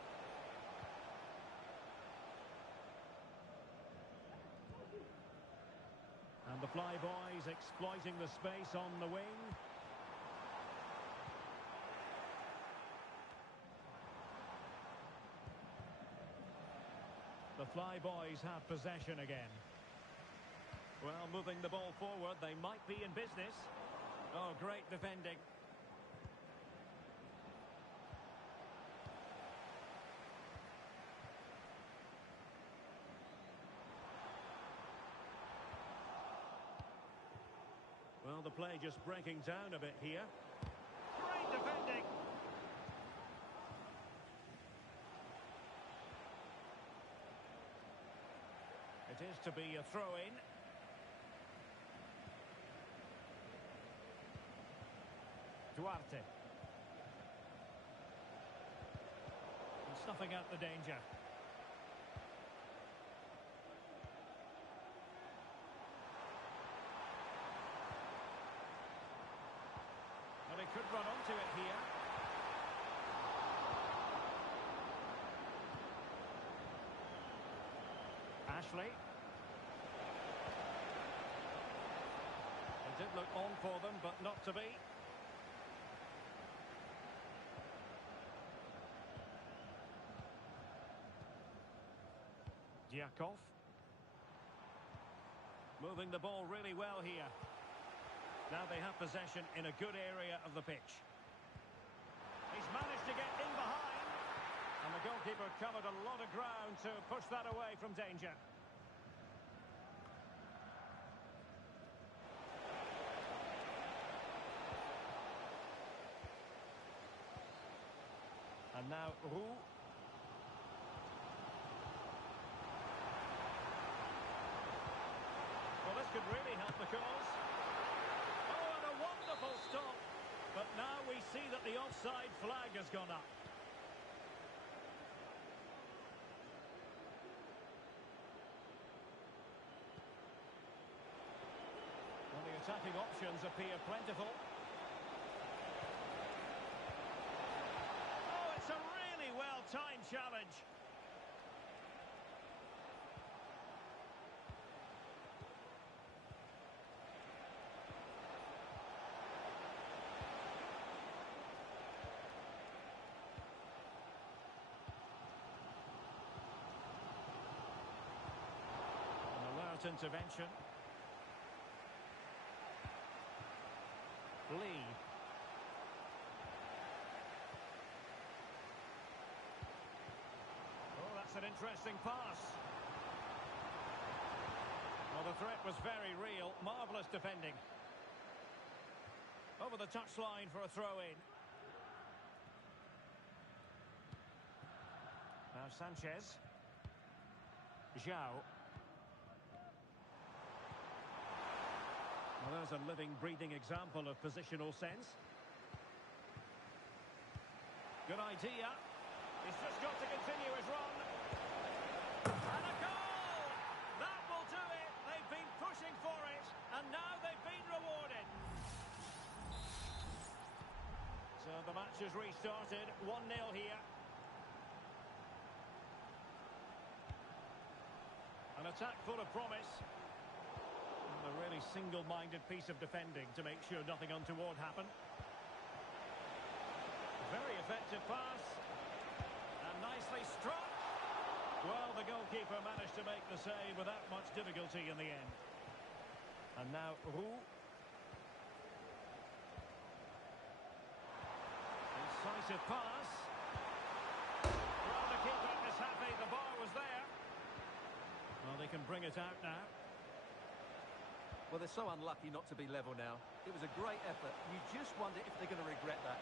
And the Flyboys exploiting the space on the wing. The Flyboys have possession again. Well, moving the ball forward, they might be in business. Oh, great defending. Well, the play just breaking down a bit here. Great defending. It is to be a throw-in. Duarte. And snuffing out the danger. Well, he could run onto it here. Ashley. It did look on for them, but not to be. Diakov. Moving the ball really well here. Now they have possession in a good area of the pitch. He's managed to get in behind. And the goalkeeper covered a lot of ground to push that away from danger. And now Roux. Well, this could really help the cause. Oh, and a wonderful stop. But now we see that the offside flag has gone up. Well, the attacking options appear plentiful. Oh, it's a really well-timed challenge. Intervention. Lee. Oh, that's an interesting pass. Well, the threat was very real. Marvellous defending. Over the touchline for a throw-in. Now Sanchez. Zhao. Well, there's a living, breathing example of positional sense. Good idea. He's just got to continue his run. And a goal! That will do it. They've been pushing for it, and now they've been rewarded. So the match has restarted. 1-0 here. An attack full of promise. And a really single-minded piece of defending to make sure nothing untoward happened. Very effective pass. And nicely struck. Well, the goalkeeper managed to make the save without much difficulty in the end. And now Roux. Incisive pass. Well, the keeper is happy. The bar was there. Well, they can bring it out now. Well, they're so unlucky not to be level now. It was a great effort. You just wonder if they're going to regret that.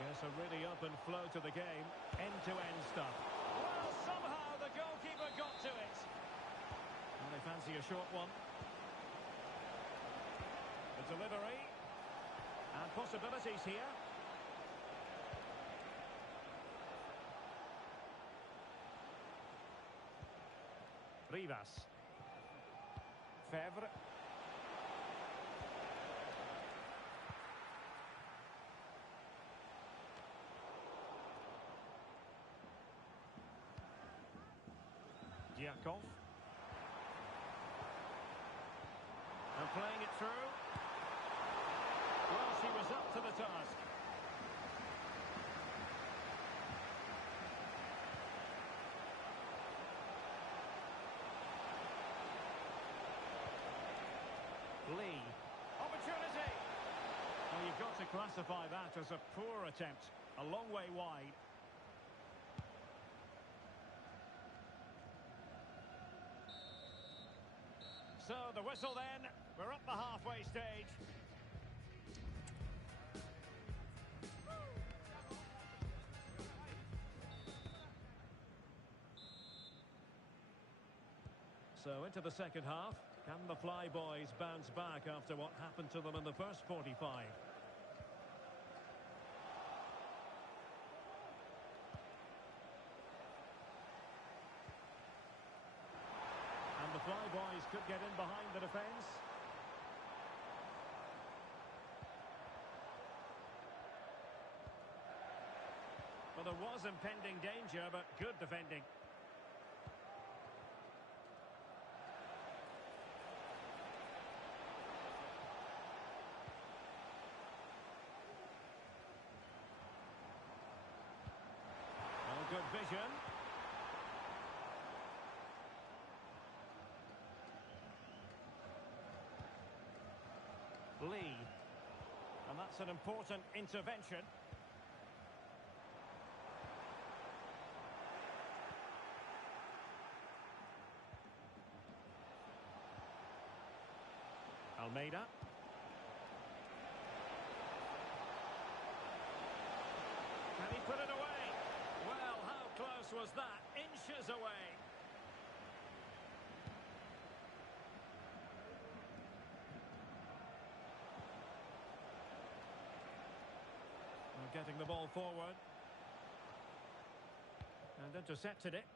Yes, a really up and flow to the game. End-to-end stuff. Well, somehow the goalkeeper got to it. Well, they fancy a short one. The delivery. And possibilities here. Rivas. Fevre. Diakov. And playing it through. Well, she was up to the task. Lee. Opportunity! Well, you've got to classify that as a poor attempt. A long way wide. So, the whistle then. We're up the halfway stage. So, into the second half. Can the Flyboys bounce back after what happened to them in the first 45? And the Flyboys could get in behind the defence. Well, there was impending danger, but good defending. Good vision. Lee. And that's an important intervention. Almeida. Can he put it away? Well, how close was that? Inches away. Well, getting the ball forward. And intercepted it.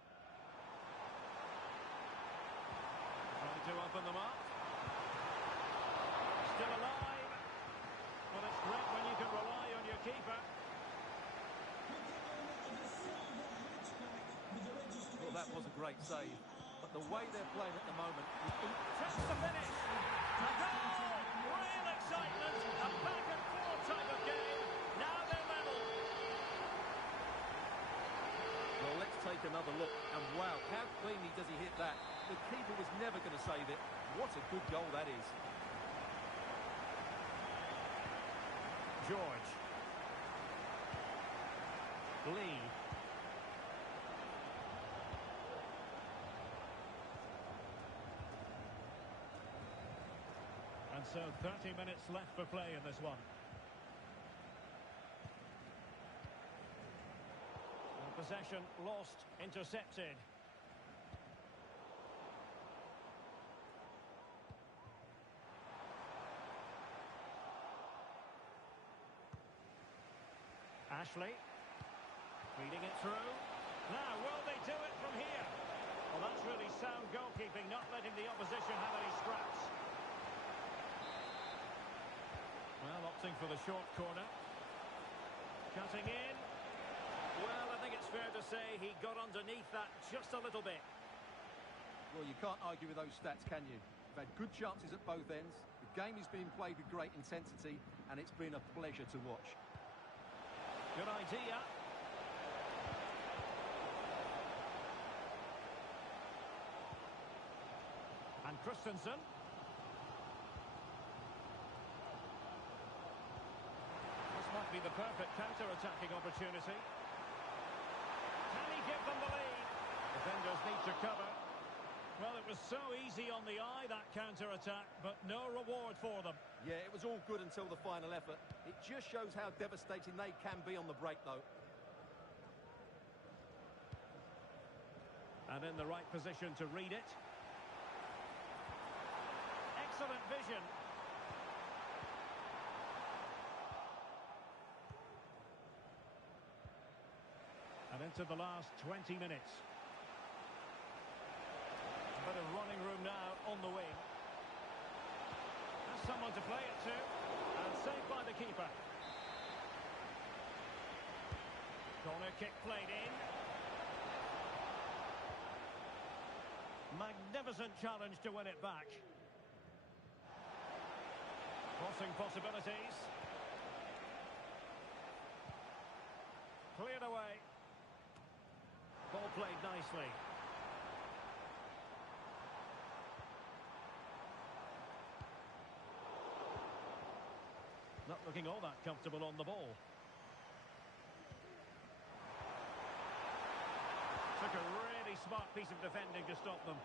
Trying to open them up. Still alive. Well, it's great when you can rely on your keeper. Well, that was a great save. But the way they're playing at the moment... Just the finish. A goal! Real excitement. A back-and-forth type of game. Now they're level. Well, let's take another look. And wow, how cleanly does he hit that? The keeper was never going to save it. What a good goal that is. George. Lee. And so 30 minutes left for play in this one. And possession lost, intercepted. Ashley. Feeding it through. Now, will they do it from here? Well, that's really sound goalkeeping, not letting the opposition have any scraps. Well, opting for the short corner. Cutting in. Well, I think it's fair to say he got underneath that just a little bit. Well, you can't argue with those stats, can you? They've had good chances at both ends. The game is being played with great intensity, and it's been a pleasure to watch. Good idea. And Christensen. This might be the perfect counter-attacking opportunity. Can he give them the lead? Defenders need to cover. Well, it was so easy on the eye, that counter-attack, but no reward for them. Yeah, it was all good until the final effort. It just shows how devastating they can be on the break, though. And in the right position to read it. Excellent vision. And into the last 20 minutes. A bit of running room now on the wing. Has someone to play it to. And saved by the keeper. Corner kick played in. Magnificent challenge to win it back. Crossing possibilities. Cleared away. Ball played nicely. Not looking all that comfortable on the ball. Took a really smart piece of defending to stop them.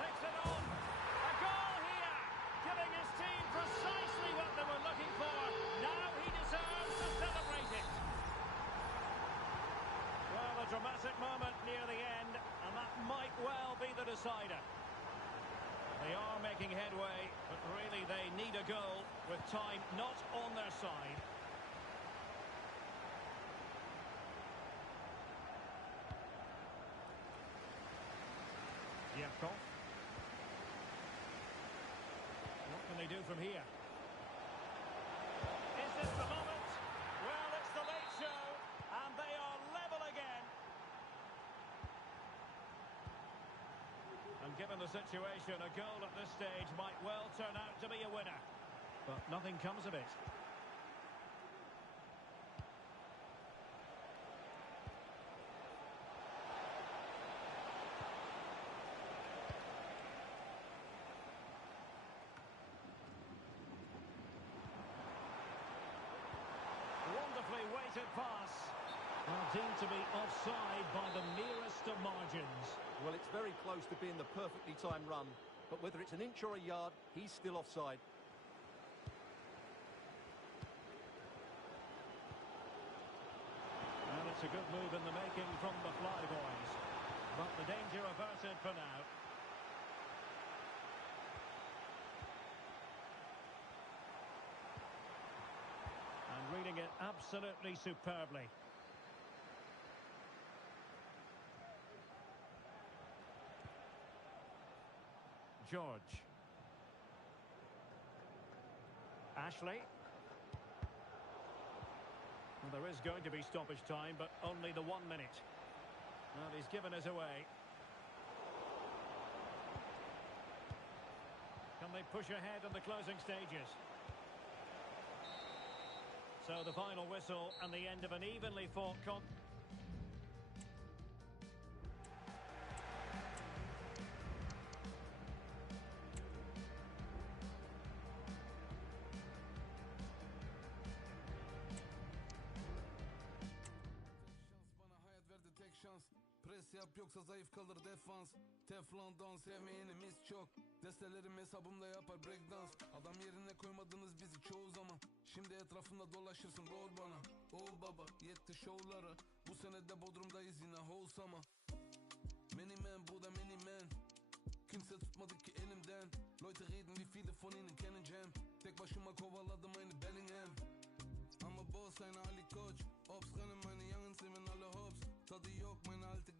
Takes it on. A goal here. Giving his team precisely what they were looking for. Now he deserves to celebrate it. Well, a dramatic moment near the end, and that might well be the decider. They are making headway, but really they need a goal with time not on their side. Yakov. What can they do from here? Is this the moment? Well, it's the late show, and they are level again. And given the situation, a goal at this stage might well turn out to be a winner. But nothing comes of it. Wonderfully weighted pass. Well, deemed to be offside by the merest of margins. Well, it's very close to being the perfectly timed run, but whether it's an inch or a yard, he's still offside. And it's a good move in the making from the Flyboys. But the danger averted for now. And reading it absolutely superbly. George. Ashley. Well, there is going to be stoppage time, but only the 1 minute. Well, he's given us away. Can they push ahead in the closing stages? So the final whistle and the end of an evenly fought Pres yap yoksa zayıf kalır defans. Teflondan sevmeyenimiz çok. Destelerim hesabımda yapar breakdance. Adam yerine koymadınız bizi çoğu zaman. Şimdi etrafımda dolaşırsın rol bana. Oh baba yetti şovlara. Bu sene de Bodrum'dayız yine wholesama. Many man bu da many man. Kimse tutmadı ki elimden. Leute reden wie viele von ihnen kennen Jam. Tek başıma kovaladım aynı Bellingham. I'm a boss aynı Ali Koç. Ops rennen meine Youngens nehmen alle hops. Tadı yok meine alte